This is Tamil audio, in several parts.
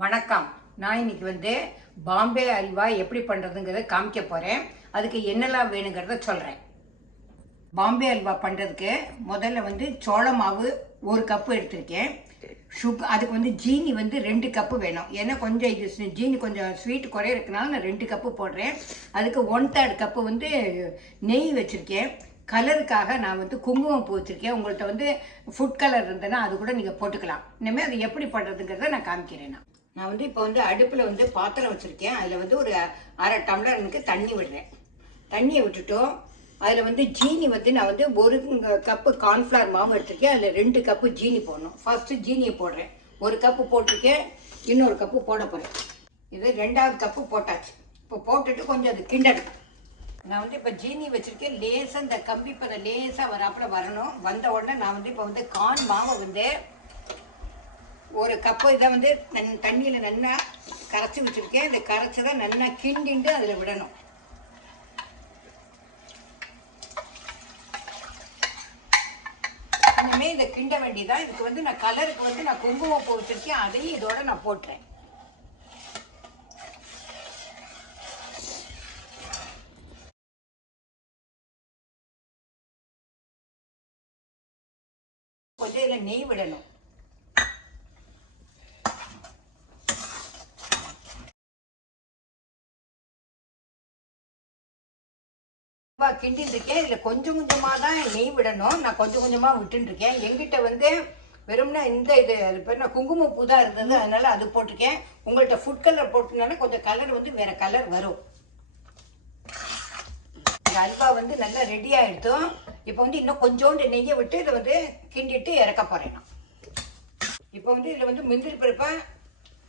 வணக்கம். நான் இன்னைக்கு பாம்பே அல்வா எப்படி பண்ணுறதுங்கிறத காமிக்க போகிறேன். அதுக்கு என்னெல்லாம் வேணுங்கிறத சொல்கிறேன். பாம்பே அல்வா பண்ணுறதுக்கு முதல்ல சோள மாவு 1 கப்பு எடுத்திருக்கேன். அதுக்கு ஜீனி 2 கப்பு வேணும். ஏன்னா கொஞ்சம் இது ஜீனி கொஞ்சம் ஸ்வீட் குறையிறதுனால நான் 2 கப்பு போடுறேன். அதுக்கு 1/3 கப்பு நெய் வச்சுருக்கேன். கலருக்காக நான் குங்குமப்பூ வச்சுருக்கேன். உங்கள்கிட்ட ஃபுட் கலர் இருந்ததுன்னா அது கூட நீங்கள் போட்டுக்கலாம். இனிமேல் அது எப்படி பண்ணுறதுங்கிறத நான் காமிக்கிறேன். நான் இப்போ அடுப்பில் பாத்திரம் வச்சுருக்கேன். அதில் ஒரு 1/2 டம்ளர் எனக்கு தண்ணி விடுறேன். தண்ணியை விட்டுட்டோம். அதில் ஜீனி நான் 1 கப்பு கார்ன்ஃப்ளவர் மாவு எடுத்திருக்கேன். அதில் 2 கப்பு ஜீனி போடணும். ஃபஸ்ட்டு ஜீனியை போடுறேன். 1 கப்பு போட்டிருக்கேன். இன்னொரு கப்பு போட போகிறேன். இது 2வது கப்பு போட்டாச்சு. இப்போ போட்டுட்டு கொஞ்சம் அது கிண்டணும். நான் இப்போ ஜீனி வச்சுருக்கேன். லேசாக இந்த கம்பி இப்போ லேசாக வராப்பில் வரணும். வந்த உடனே நான் இப்போ கார்ன் மாவை 1 கப்பு இதை தண்ணியில் நல்லா கரைச்சி வச்சுருக்கேன். இந்த கரைச்சதை நல்லா கிண்டிட்டு அதில் விடணும். இனிமேல் இதை கிண்ட வேண்டியதான். இதுக்கு நான் கலருக்கு நான் குங்குமப்பூ வச்சுருக்கேன். அதையும் இதோட நான் போட்டுறேன். கொஞ்சம் இதில் நெய் விடணும். கிண்டின்னு இருக்கேன். இதில் கொஞ்சம் கொஞ்சமாக தான் நெய் விடணும். நான் கொஞ்சம் கொஞ்சமாக விட்டுருக்கேன். எங்கிட்ட வெறும்னா இது பேர் நான் குங்குமப்பூ தான் இருந்தது. அதனால அது போட்டிருக்கேன். உங்கள்கிட்ட ஃபுட் கலர் போட்டுனால கொஞ்சம் கலர் வேற கலர் வரும். இந்த அல்வா நல்லா ரெடி ஆகிடுத்தோம். இப்போ இன்னும் கொஞ்சோண்டு நெய்யை விட்டு இதை கிண்டிட்டு இறக்க போகிறேன். நான் இப்போ இதில் முந்திரி பருப்பை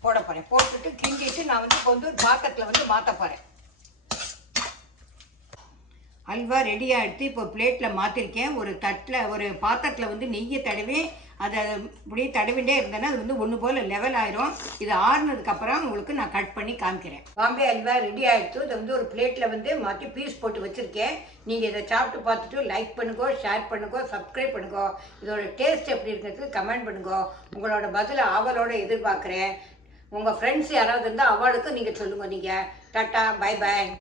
போட போகிறேன். போட்டுட்டு கிண்டிட்டு நான் இப்போ ஒரு பாத்திரத்தில் மாற்ற போகிறேன். அல்வா ரெடி ஆகிடுத்து. இப்போ பிளேட்டில் மாற்றிருக்கேன். ஒரு தட்டில் ஒரு பாத்திரத்தில் நெய்யை தடவி அதை இப்படியே தடவிட்டே இருந்தேன்னா அது ஒன்று போல் லெவல் ஆயிரும். இது ஆறுனதுக்கப்புறம் உங்களுக்கு நான் கட் பண்ணி காமிக்கிறேன். பாம்பே அல்வா ரெடி ஆகிடுத்து. இதை ஒரு பிளேட்டில் மாற்றி பீஸ் போட்டு வச்சுருக்கேன். நீங்கள் இதை சாப்பிட்டு பார்த்துட்டு லைக் பண்ணுங்கோ, ஷேர் பண்ணுங்கோ, சப்ஸ்கிரைப் பண்ணுங்கோ. இதோட டேஸ்ட் எப்படி இருக்கிறது கமெண்ட் பண்ணுங்கோ. உங்களோட பதிலை ஆவலோடு எதிர்பார்க்குறேன். உங்கள் ஃப்ரெண்ட்ஸ் யாராவது இருந்தால் அவளுக்கு நீங்கள் சொல்லுங்கள். நீங்கள் டாட்டா, பை பாய்.